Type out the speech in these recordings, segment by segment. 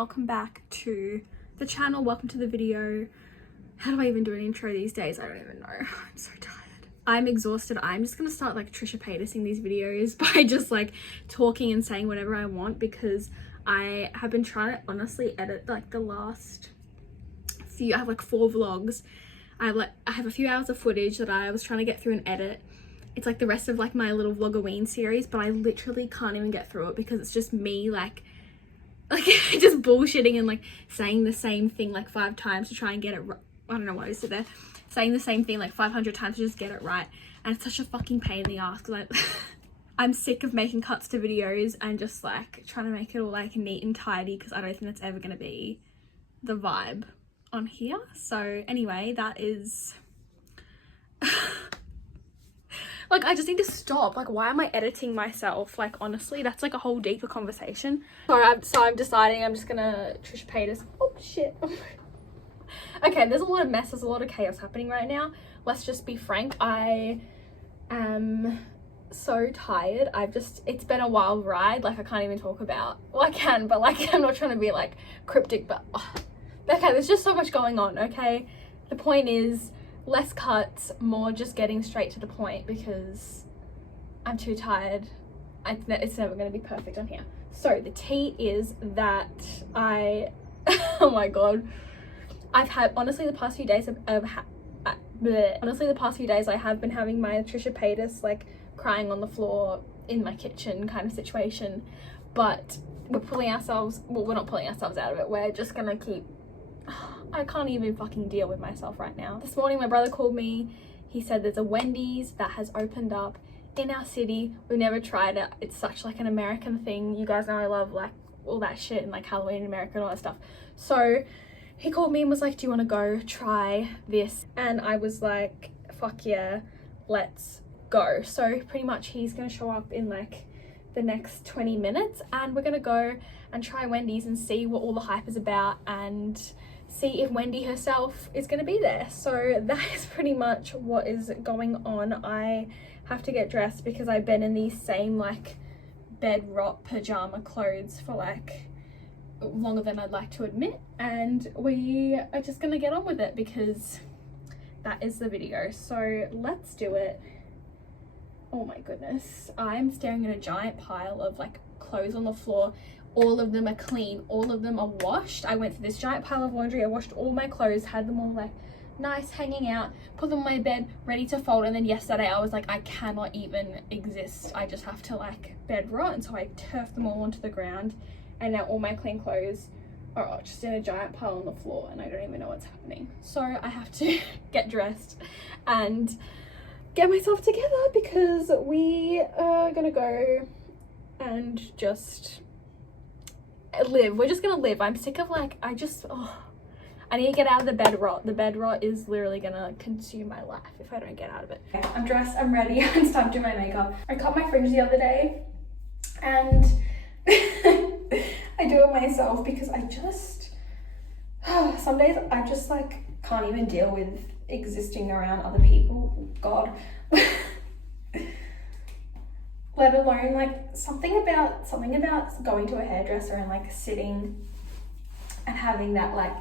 welcome back to the channel. Welcome to the video. How do I even do an intro these days? I don't even know. I'm so tired. I'm exhausted. I'm just gonna start like Trisha Paytasing these videos by just like talking and saying whatever I want, because I have been trying to honestly edit like the last few, I have like 4 vlogs. I have a few hours of footage that I was trying to get through and edit. It's like the rest of like my little Vlogoween series, but I literally can't even get through it because it's just me like just bullshitting and like saying the same thing like 5 times to try and get it right. I don't know why I said there. Saying the same thing like 500 times to just get it right. And it's such a fucking pain in the ass because I'm sick of making cuts to videos and just like trying to make it all like neat and tidy, because I don't think that's ever going to be the vibe on here. So anyway, that is like, I just need to stop. Like, why am I editing myself? Like, honestly, that's like a whole deeper conversation. So I'm deciding I'm just gonna Trisha Paytas. Oh shit. Okay, there's a lot of mess, there's a lot of chaos happening right now. Let's just be frank. I am so tired. It's been a wild ride. Like, I can't even talk about, well, I can, but like, I'm not trying to be like cryptic, but okay, there's just so much going on. Okay, the point is less cuts, more just getting straight to the point, because I'm too tired. It's never going to be perfect on here. So the tea is that oh my god, I've had, honestly the past few days I have been having my Trisha Paytas like crying on the floor in my kitchen kind of situation, but we're pulling ourselves, well, we're not pulling ourselves out of it, we're just gonna keep, I can't even fucking deal with myself right now. This morning my brother called me. He said there's a Wendy's that has opened up in our city. We've never tried it. It's such like an American thing. You guys know I love like all that shit and like Halloween in America and all that stuff. So he called me and was like, do you want to go try this? And I was like, fuck yeah, let's go. So pretty much he's gonna show up in like the next 20 minutes and we're gonna go and try Wendy's and see what all the hype is about and see if Wendy herself is going to be there. So that is pretty much what is going on. I have to get dressed because I've been in these same like bed rot pajama clothes for like longer than I'd like to admit, and we are just going to get on with it because that is the video. So let's do it. Oh my goodness, I'm staring at a giant pile of like clothes on the floor. All of them are clean, all of them are washed. I went through this giant pile of laundry, I washed all my clothes, had them all like nice hanging out, put them on my bed ready to fold, and then yesterday I was like, I cannot even exist, I just have to like bed rot, and so I turfed them all onto the ground, and now all my clean clothes are just in a giant pile on the floor and I don't even know what's happening. So I have to get dressed and get myself together because we are gonna go and just live. We're just gonna live. I'm sick of like, I need to get out of the bed rot. The bed rot is literally gonna consume my life if I don't get out of it. Okay, I'm dressed, I'm ready. It's time to do my makeup. I cut my fringe the other day and I do it myself because I just some days I just like can't even deal with existing around other people. God. Let alone like something about going to a hairdresser and like sitting and having that like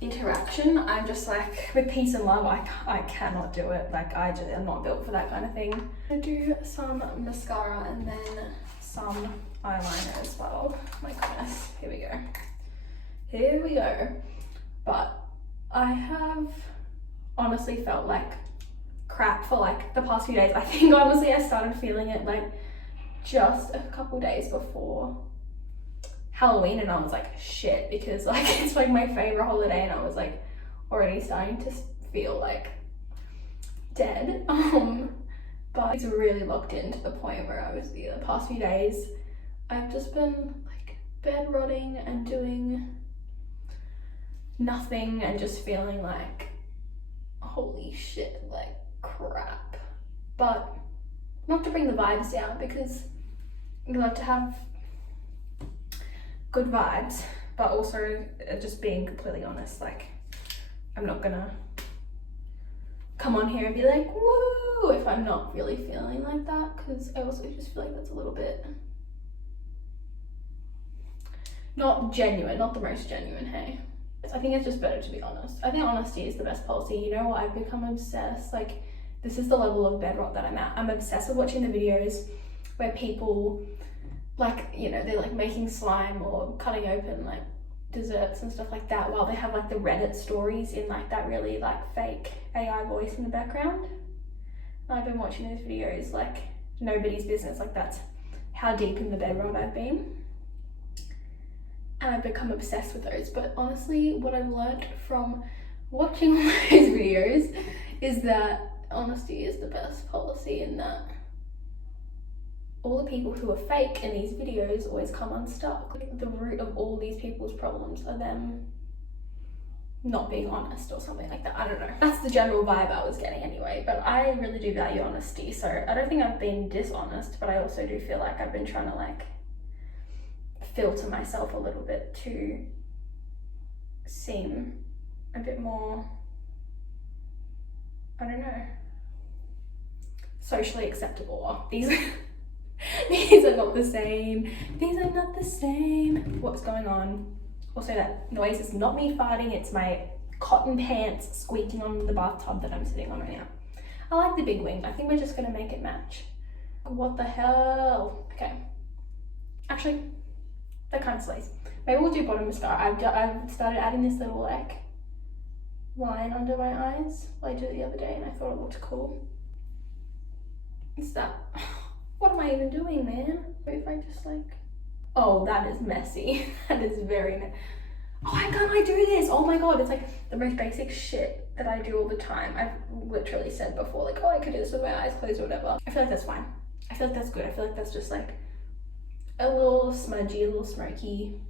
interaction. I'm just like, with peace and love, I cannot do it. Like I'm not built for that kind of thing. I'm gonna do some mascara and then some eyeliner as well. My goodness, here we go. But I have honestly felt like crap for like the past few days. I think honestly I started feeling it like just a couple days before Halloween, and I was like shit, because like it's like my favorite holiday and I was like already starting to feel like dead. But it's really locked in to the point where I was the past few days I've just been like bed rotting and doing nothing and just feeling like holy shit, like crap. But not to bring the vibes down, because you love to have good vibes, but also just being completely honest, like I'm not gonna come on here and be like woo if I'm not really feeling like that, because I also just feel like that's a little bit not genuine, not the most genuine, hey. I think it's just better to be honest. I think honesty is the best policy. You know what, I've become obsessed, like this is the level of bedrock that I'm at. I'm obsessed with watching the videos where people like, you know, they're like making slime or cutting open like desserts and stuff like that while they have like the Reddit stories in like that really like fake AI voice in the background. And I've been watching those videos like nobody's business, like that's how deep in the bedrock I've been. And I've become obsessed with those. But honestly, what I've learned from watching all those videos is that honesty is the best policy, in that all the people who are fake in these videos always come unstuck. Like, the root of all these people's problems are them not being honest or something like that. I don't know. That's the general vibe I was getting anyway, but I really do value honesty. So I don't think I've been dishonest, but I also do feel like I've been trying to like filter myself a little bit to seem a bit more, I don't know, socially acceptable. These these are not the same. These are not the same. What's going on? Also, that noise is not me farting, it's my cotton pants squeaking on the bathtub that I'm sitting on right now. I like the big wing. I think we're just gonna make it match. What the hell? Okay. Actually, that kind of slays. Maybe we'll do bottom mascara. I've started adding this little like line under my eyes like I did the other day, and I thought it looked cool. It's that. What am I even doing, man? If I just like, oh, that is messy. That is very why can't I do this? Oh my god, it's like the most basic shit that I do all the time. I've literally said before, like, oh, I could do this with my eyes closed or whatever. I feel like that's fine. I feel like that's good. I feel like that's just like a little smudgy, a little smoky.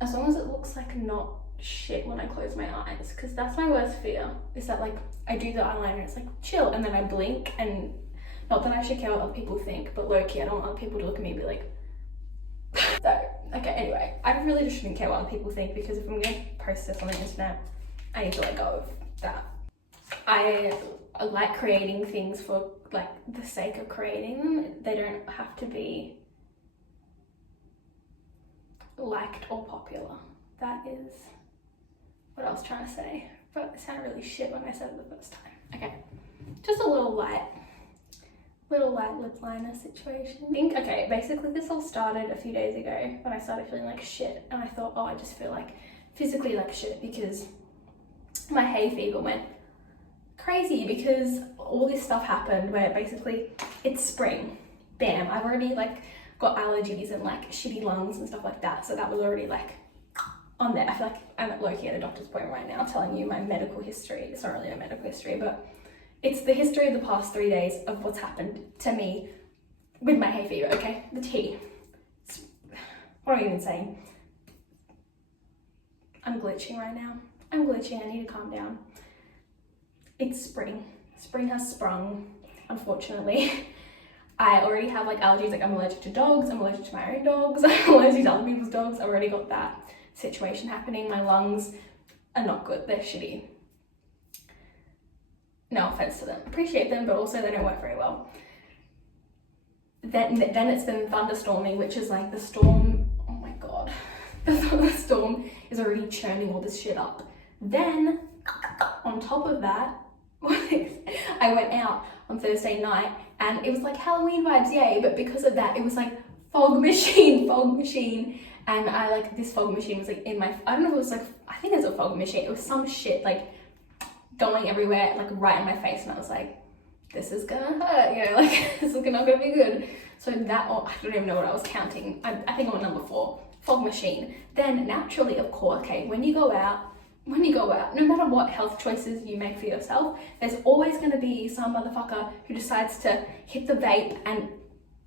As long as it looks like not shit when I close my eyes, because that's my worst fear, is that like I do the eyeliner and it's like chill, and then I blink, and not that I should care what other people think, but low-key I don't want other people to look at me and be like so, okay, anyway, I really just shouldn't care what other people think, because if I'm going to post this on the internet, I need to let go of that. I like creating things for like the sake of creating them. They don't have to be liked or popular. That is what I was trying to say, but it sounded really shit when I said it the first time. Okay, just a little light lip liner situation. I think, okay, basically this all started a few days ago when I started feeling like shit, and I thought, oh, I just feel like physically like shit because my hay fever went crazy, because all this stuff happened where basically it's spring, bam, I've already like got allergies and like shitty lungs and stuff like that, so that was already like on there. I feel like I'm at low-key at a doctor's appointment right now telling you my medical history. It's not really a medical history, but it's the history of the past 3 days of what's happened to me with my hay fever, okay? The tea. What am I even saying? I'm glitching right now. I'm glitching, I need to calm down. It's spring. Spring has sprung, unfortunately. I already have like allergies, like I'm allergic to dogs, I'm allergic to my own dogs, I'm allergic to other people's dogs. I've already got that situation happening. My lungs are not good, they're shitty. No offense to them, appreciate them, but also they don't work very well. Then it's been thunderstorming, which is like the storm, oh my god, the storm is already churning all this shit up. Then on top of that, I went out on Thursday night and it was like Halloween vibes, yay, but because of that it was like fog machine, and I like, this fog machine was like in my, I don't know if it was like, I think it was a fog machine, it was some shit like going everywhere, like right in my face, and I was like, this is gonna hurt, you know, like this is not gonna be good. So that, I don't even know what I was counting. I think I'm on number 4, fog machine. Then naturally, of course, okay, when you go out, no matter what health choices you make for yourself, there's always gonna be some motherfucker who decides to hit the vape and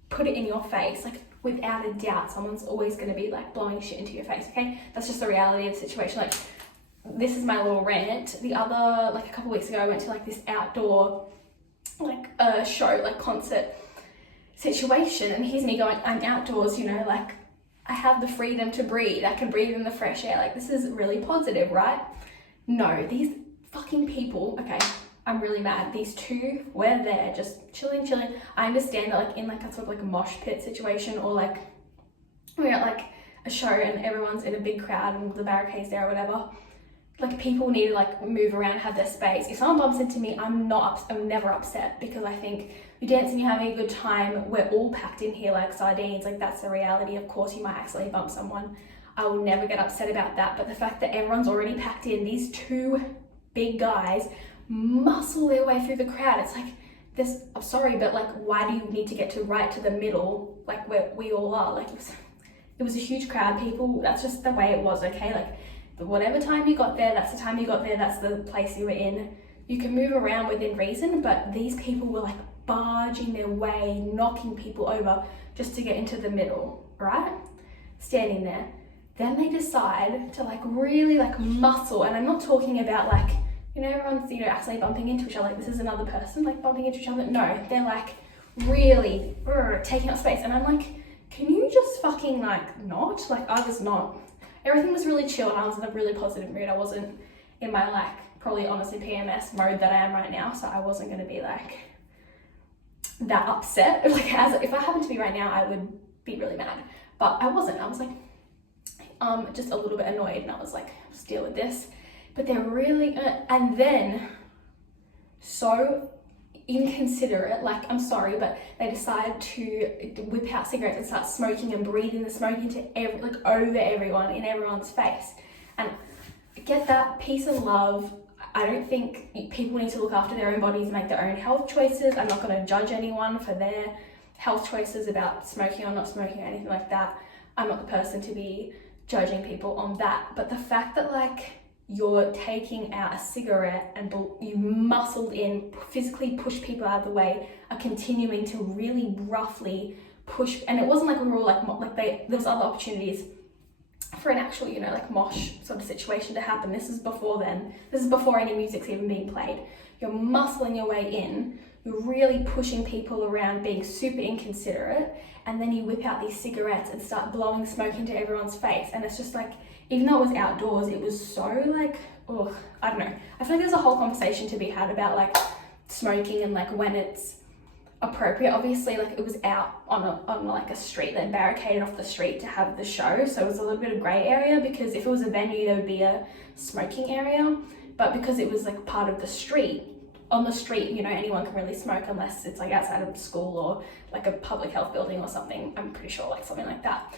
put it in your face. Like without a doubt, someone's always gonna be like blowing shit into your face, okay? That's just the reality of the situation. Like, this is my little rant. The other, like a couple weeks ago, I went to like this outdoor, like show, like concert situation, and here's me going, I'm outdoors, you know, like I have the freedom to breathe. I can breathe in the fresh air. Like this is really positive, right? No, these fucking people, okay, I'm really mad. These two were there just chilling. I understand that like in like a sort of like a mosh pit situation, or like we're at like a show and everyone's in a big crowd and the barricade's there or whatever, like people need to like move around, have their space. If someone bumps into me, I'm never upset, because I think you're dancing, you're having a good time, we're all packed in here like sardines, like that's the reality. Of course you might accidentally bump someone. I will never get upset about that, but the fact that everyone's already packed in, these two big guys muscle their way through the crowd, it's like this, I'm sorry, but like why do you need to get to right to the middle, like where we all are? Like it was a huge crowd, people, that's just the way it was, okay? Like whatever time you got there, that's the time you got there, that's the place you were in. You can move around within reason, but these people were like barging their way, knocking people over just to get into the middle, right? Standing there. Then they decide to like really like muscle, and I'm not talking about like, you know, everyone's, you know, accidentally bumping into each other, like this is another person like bumping into each other. No, they're like really taking up space, and I'm like, can you just fucking like not? Like I was not. Everything was really chill and I was in a really positive mood. I wasn't in my like probably honestly PMS mode that I am right now, so I wasn't going to be like that upset. Like as if I happened to be right now, I would be really mad, but I wasn't. I was like just a little bit annoyed, and I was like, just deal with this. But they're really and then so inconsiderate, like I'm sorry, but they decide to whip out cigarettes and start smoking and breathing the smoke into over everyone, in everyone's face. And get that, peace and love. I don't think people need to look after their own bodies and make their own health choices. I'm not going to judge anyone for their health choices about smoking or not smoking or anything like that. I'm not the person to be judging people on that. But the fact that like you're taking out a cigarette and you muscled in, physically push people out of the way, are continuing to really roughly push, and it wasn't like we were all like there was other opportunities for an actual, you know, like mosh sort of situation to happen. This is before then. This is before any music's even being played. You're muscling your way in, you're really pushing people around, being super inconsiderate, and then you whip out these cigarettes and start blowing smoke into everyone's face. And it's just like, even though it was outdoors, it was so like, oh, I don't know. I feel like there's a whole conversation to be had about like smoking and like when it's appropriate. Obviously, like it was out on like a street, they barricaded off the street to have the show, so it was a little bit of grey area, because if it was a venue there would be a smoking area, but because it was like part of the street, on the street, you know, anyone can really smoke unless it's like outside of school or like a public health building or something. I'm pretty sure like something like that.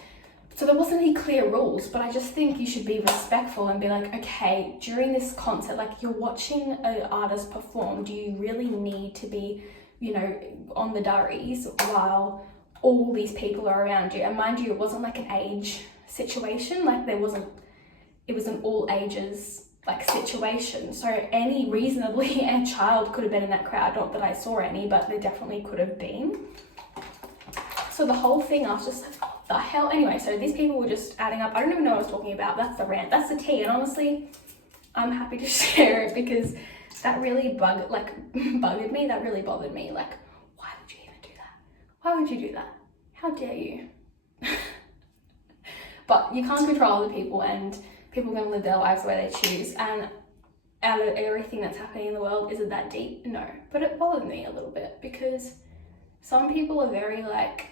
So there wasn't any clear rules, but I just think you should be respectful and be like, okay, during this concert, like you're watching an artist perform, do you really need to be, you know, on the durries while all these people are around you? And mind you, it wasn't like an age situation, like it was an all ages like situation. So any reasonably a child could have been in that crowd, not that I saw any, but there definitely could have been. So the whole thing, I was just like, what the hell? Anyway, so these people were just adding up. I don't even know what I was talking about. That's the rant. That's the tea. And honestly, I'm happy to share it because that really bugged me. That really bothered me. Like, why would you even do that? Why would you do that? How dare you? But you can't control other people, and people are going to live their lives the way they choose. And out of everything that's happening in the world, is it that deep? No. But it bothered me a little bit because some people are very like,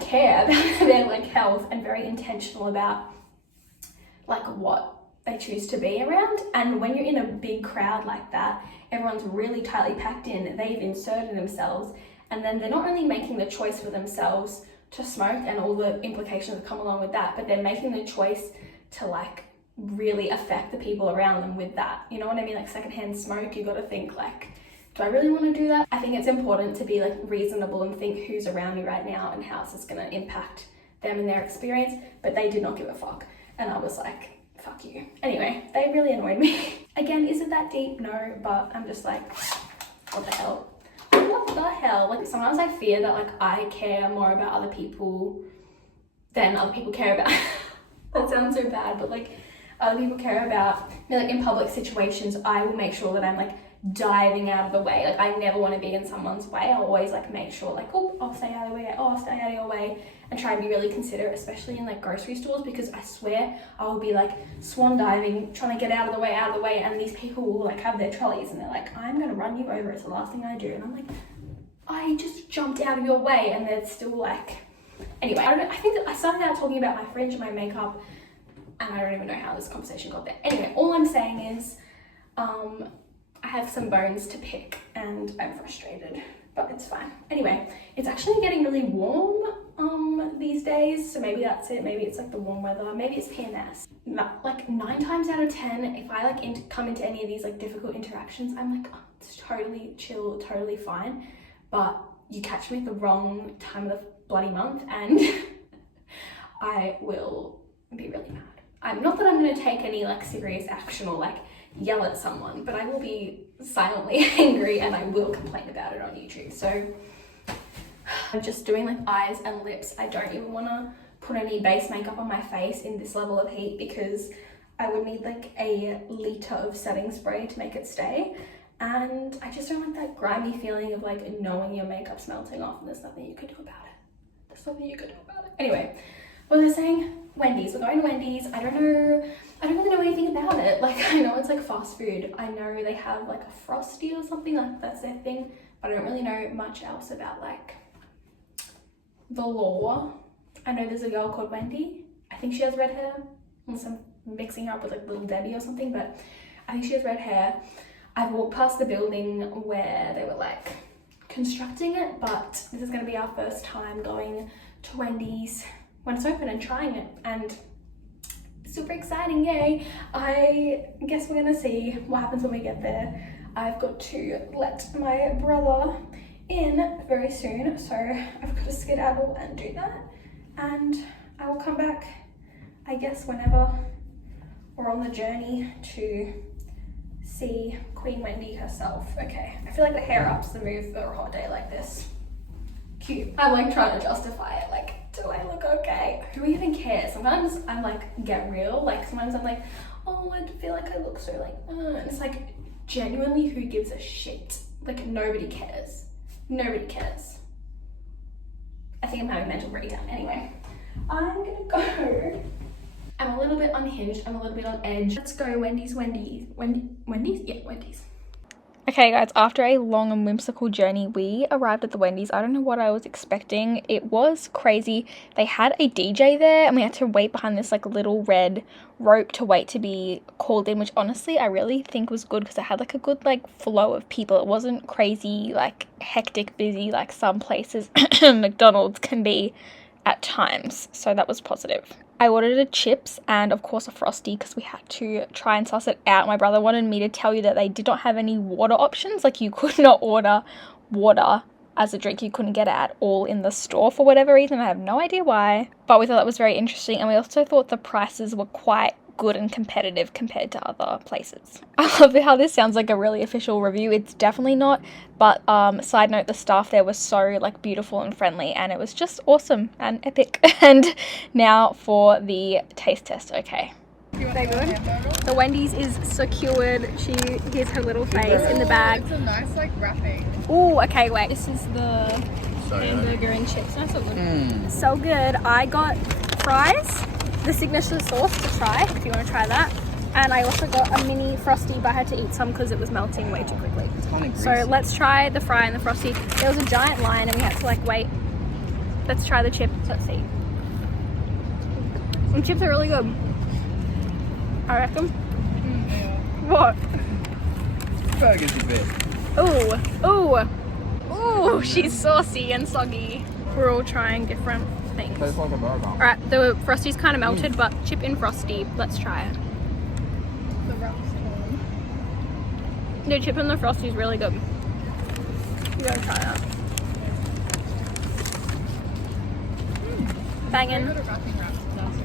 care about their like health and very intentional about like what they choose to be around. And when you're in a big crowd like that, everyone's really tightly packed in, they've inserted themselves, and then they're not only making the choice for themselves to smoke and all the implications that come along with that, but they're making the choice to like really affect the people around them with that. You know what I mean? Like secondhand smoke, you got to think like, do I really want to do that? I think it's important to be like reasonable and think who's around me right now and how this is going to impact them and their experience, but they did not give a fuck. And I was like, fuck you. Anyway, they really annoyed me. Again, is it that deep? No, but I'm just like, what the hell? What the hell? Like sometimes I fear that like I care more about other people than other people care about. That sounds so bad, but like other people care about me. Like in public situations, I will make sure that I'm like diving out of the way. Like I never want to be in someone's way. I'll always like make sure like, oh, I'll stay out of the way. Oh, I'll stay out of your way, and try and be really considerate, especially in like grocery stores, because I swear I will be like swan diving, trying to get out of the way, and these people will like have their trolleys and they're like, I'm going to run you over. It's the last thing I do. And I'm like, I just jumped out of your way, and they're still like Anyway, I think I started out talking about my fringe and my makeup, and I don't even know how this conversation got there. Anyway, all I'm saying is I have some bones to pick and I'm frustrated, but it's fine. Anyway, it's actually getting really warm these days, so maybe that's it. Maybe it's like the warm weather, maybe it's PMS. Like 9 times out of 10, if I like come into any of these like difficult interactions, I'm like, oh, it's totally chill, totally fine. But you catch me at the wrong time of the bloody month and I will be really mad. I'm not that I'm going to take any like serious action or like yell at someone, but I will be silently angry and I will complain about it on YouTube. So I'm just doing like eyes and lips. I don't even want to put any base makeup on my face in this level of heat because I would need like a litre of setting spray to make it stay. And I just don't like that grimy feeling of like knowing your makeup's melting off and there's nothing you can do about it. There's nothing you can do about it. Anyway, what was I saying? Wendy's. We're going to Wendy's. I don't really know anything about it. Like, I know it's like fast food. I know they have like a Frosty or something, like that's their thing. But I don't really know much else about like the law. I know there's a girl called Wendy. I think she has red hair. Unless I'm mixing her up with like Little Debbie or something, but I think she has red hair. I've walked past the building where they were like constructing it, but this is going to be our first time going to Wendy's when it's open and trying it, and super exciting, yay. I guess we're gonna see what happens when we get there. I've got to let my brother in very soon, so I've got to skedaddle and do that, and I will come back, I guess, whenever we're on the journey to see Queen Wendy herself. Okay, I feel like the hair up's the move for a hot day like this. Cute. I'm like trying to justify it, like, do I look okay? Who even cares? Sometimes I'm like, get real, like sometimes I'm like, oh, I feel like I look so like, and it's like, genuinely, who gives a shit? Like, nobody cares. Nobody cares. I think I'm having a mental breakdown. Anyway, I'm gonna go. I'm a little bit unhinged, I'm a little bit on edge. Let's go Wendy's. Wendy's? Yeah, Wendy's. Okay guys, after a long and whimsical journey, we arrived at the Wendy's. I don't know what I was expecting. It was crazy. They had a DJ there and we had to wait behind this like little red rope to wait to be called in, which honestly I really think was good because it had like a good like flow of people. It wasn't crazy, like hectic, busy like some places McDonald's can be at times. So that was positive. I ordered a chips and of course a Frosty because we had to try and suss it out. My brother wanted me to tell you that they did not have any water options. Like you could not order water as a drink. You couldn't get it at all in the store for whatever reason. I have no idea why. But we thought that was very interesting, and we also thought the prices were quite good and competitive compared to other places. I love how this sounds like a really official review. It's definitely not, but side note, the staff there was so like beautiful and friendly and it was just awesome and epic. And now for the taste test. Okay, they're good. The Wendy's is secured. Here's her little face in the bag. It's a nice like wrapping. Oh, okay, wait, this is the hamburger and chips. That's so good. So good. I got fries, the signature sauce to try if you want to try that, and I also got a mini Frosty, but I had to eat some because it was melting way too quickly. So let's try the fry and the Frosty. There was a giant line and we had to like wait. Let's try the chips. Let's see. The chips are really good, I reckon. Yeah. What? Burgers a bit. Ooh, she's saucy and soggy. We're all trying different things. Tastes like a burger. Alright, the Frosty's kind of melted, but chip in Frosty. Let's try it. The wrap's torn. The chip in the Frosty's really good. You gotta try that. Banging. The wrapping wrap. That's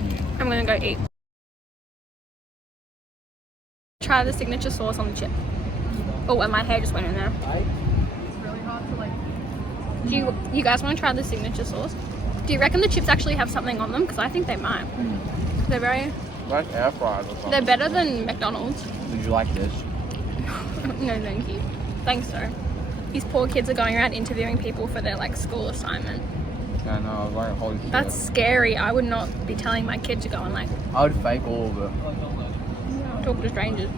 okay. I'm gonna go eat. Try the signature sauce on the chip. Oh, and my hair just went in there. It's really hard to like. Do you guys want to try the signature sauce? Do you reckon the chips actually have something on them? Because I think they might. They're very... Like air fries or something. They're better than McDonald's. Would you like this? No, thank you. Thanks, though. These poor kids are going around interviewing people for their like school assignment. Yeah, no, I was like, holy shit. That's scary. I would not be telling my kid to go and like... I would fake all of it. Talk to strangers.